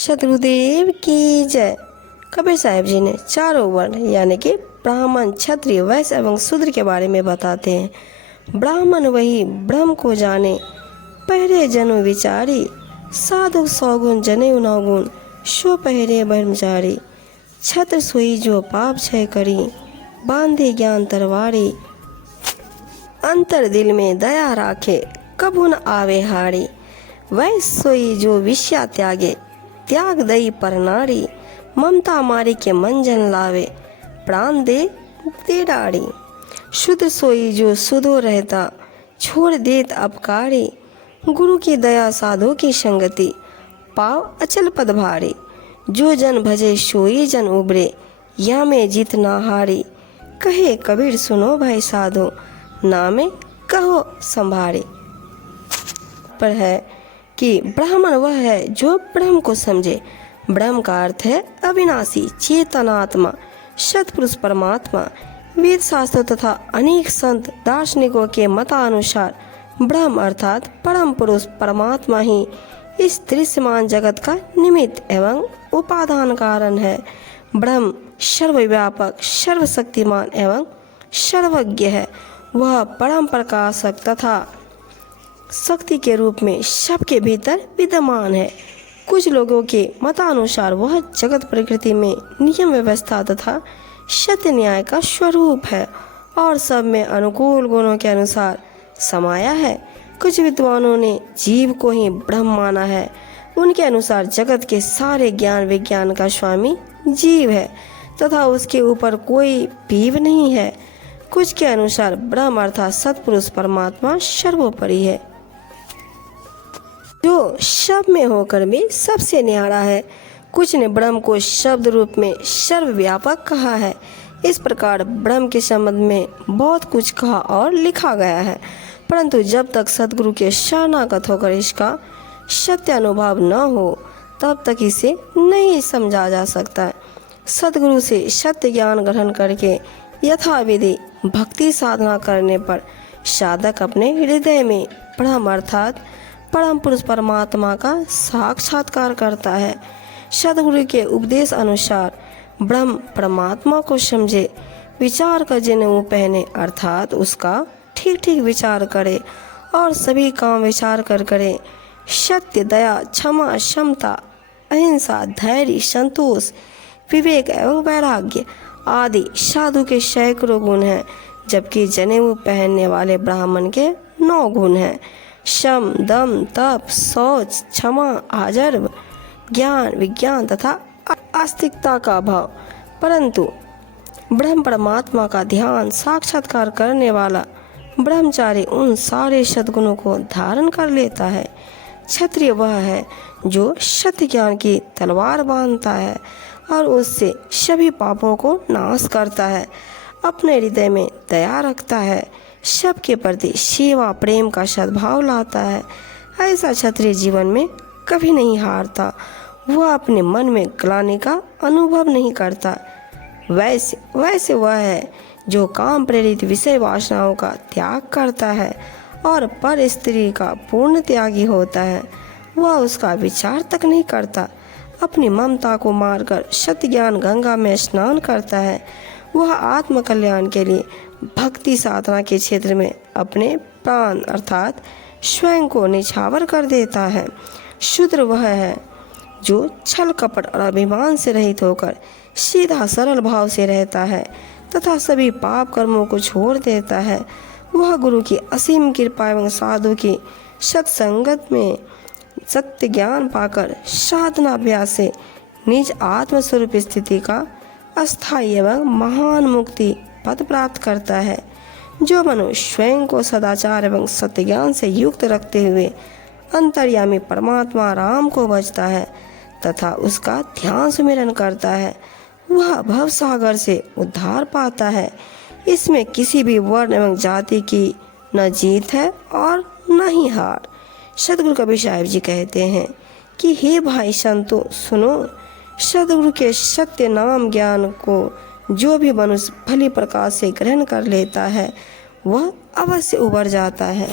सतगुरुदेव की जय। कबीर साहब जी ने चारों वर्ण यानी कि ब्राह्मण, क्षत्रिय, वैश्य एवं शूद्र के बारे में बताते हैं। ब्राह्मण वही ब्रह्म को जाने, पहरे जनु विचारी, साधु सौगुण जनेऊ नौगुण, सो पहरे ब्रह्मचारी। छत्र सोई जो पाप क्षय करी, बांधे ज्ञान तरवारी, अंतर दिल में दया राखे, कभु न आवे हारी। वैश्य सोई जो विषया त्यागे, त्याग दई पर नारी, ममता मारी के मन जन लावे, प्राण दे डारी। शुद्ध सोई जो सुधो रहता, छोड़ देत अपकारी, गुरु की दया साधु की संगति, पाव अचल पद भारी। जो जन भजे सोई जन उबरे, या में जीत ना हारी। कहे कबीर सुनो भाई साधो, नामे कहो संभारे। पर है कि ब्राह्मण वह है जो ब्रह्म को समझे। ब्रह्म का अर्थ है अविनाशी चेतनात्मा, सतपुरुष परमात्मा। वेद शास्त्र तथा अनेक संत दार्शनिकों के मतानुसार ब्रह्म अर्थात परम पुरुष परमात्मा ही इस दृश्यमान जगत का निमित्त एवं उपादान कारण है। ब्रह्म सर्वव्यापक, सर्वशक्तिमान एवं सर्वज्ञ है। वह परम प्रकाशक तथा शक्ति के रूप में सबके भीतर विद्यमान है। कुछ लोगों के मतानुसार वह जगत प्रकृति में नियम व्यवस्था तथा सत्य न्याय का स्वरूप है और सब में अनुकूल गुणों के अनुसार समाया है। कुछ विद्वानों ने जीव को ही ब्रह्म माना है। उनके अनुसार जगत के सारे ज्ञान विज्ञान का स्वामी जीव है तथा उसके ऊपर कोई पीव नहीं है। कुछ के अनुसार ब्रह्म अर्थात सतपुरुष परमात्मा सर्वोपरि है, जो सब में होकर भी सबसे न्यारा है। कुछ ने ब्रह्म को शब्द रूप में सर्वव्यापक कहा है। इस प्रकार ब्रह्म के संबंध में बहुत कुछ कहा और लिखा गया है, परंतु जब तक सद्गुरु के शरणागत होकर इसका सत्य अनुभव न हो तब तक इसे नहीं समझा जा सकता। सद्गुरु से सत्य ज्ञान ग्रहण करके यथाविधि भक्ति साधना करने पर साधक अपने हृदय में ब्रह्म अर्थात परम पुरुष परमात्मा का साक्षात्कार करता है। सद्गुरु के उपदेश अनुसार ब्रह्म परमात्मा को समझे, विचार का जनेऊ पहने अर्थात उसका ठीक ठीक विचार करे और सभी काम विचार कर करे। सत्य, दया, क्षमा, समता, अहिंसा, धैर्य, संतोष, विवेक एवं वैराग्य आदि साधु के सैकड़ों गुण हैं, जबकि जनेऊ पहनने वाले ब्राह्मण के 9 गुण हैं। शम, दम, तप, शौच, क्षमा, आजर्व, ज्ञान विज्ञान तथा आस्तिकता का भाव। परंतु ब्रह्म परमात्मा का ध्यान साक्षात्कार करने वाला ब्रह्मचारी उन सारे सद्गुणों को धारण कर लेता है। क्षत्रिय वह है जो सत्य ज्ञान की तलवार बांधता है और उससे सभी पापों को नाश करता है, अपने हृदय में दया रखता है, सबके प्रति सेवा प्रेम का सद्भाव लाता है। ऐसा क्षत्रिय जीवन में कभी नहीं हारता। वह अपने मन में ग्लानि का अनुभव नहीं करता। वैसे वह है जो काम प्रेरित विषय वासनाओं का त्याग करता है और पर स्त्री का पूर्ण त्यागी होता है। वह उसका विचार तक नहीं करता। अपनी ममता को मारकर सत्य ज्ञान गंगा में स्नान करता है। वह आत्म कल्याण के लिए भक्ति साधना के क्षेत्र में अपने प्राण अर्थात स्वयं को निछावर कर देता है। शूद्र वह है जो छल कपट और अभिमान से रहित होकर सीधा सरल भाव से रहता है तथा सभी पाप कर्मों को छोड़ देता है। वह गुरु की असीम कृपा एवं साधु की सत्संगत में सत्य ज्ञान पाकर साधना अभ्यास से निज आत्मस्वरूप स्थिति का अस्थायी एवं महान मुक्ति पद प्राप्त करता है। जो मनुष्य स्वयं को सदाचार एवं सत्य ज्ञान से युक्त रखते हुए अंतर्यामी परमात्मा राम को भजता है तथा उसका ध्यान सुमिरन करता है, वह भव सागर से उद्धार पाता है। इसमें किसी भी वर्ण एवं जाति की न जीत है और न ही हार। सद्गुरु कबीर साहब जी कहते हैं कि हे भाई संतो सुनो, सद्गुरु के सत्य नाम ज्ञान को जो भी मनुष्य भली प्रकार से ग्रहण कर लेता है वह अवश्य उबर जाता है।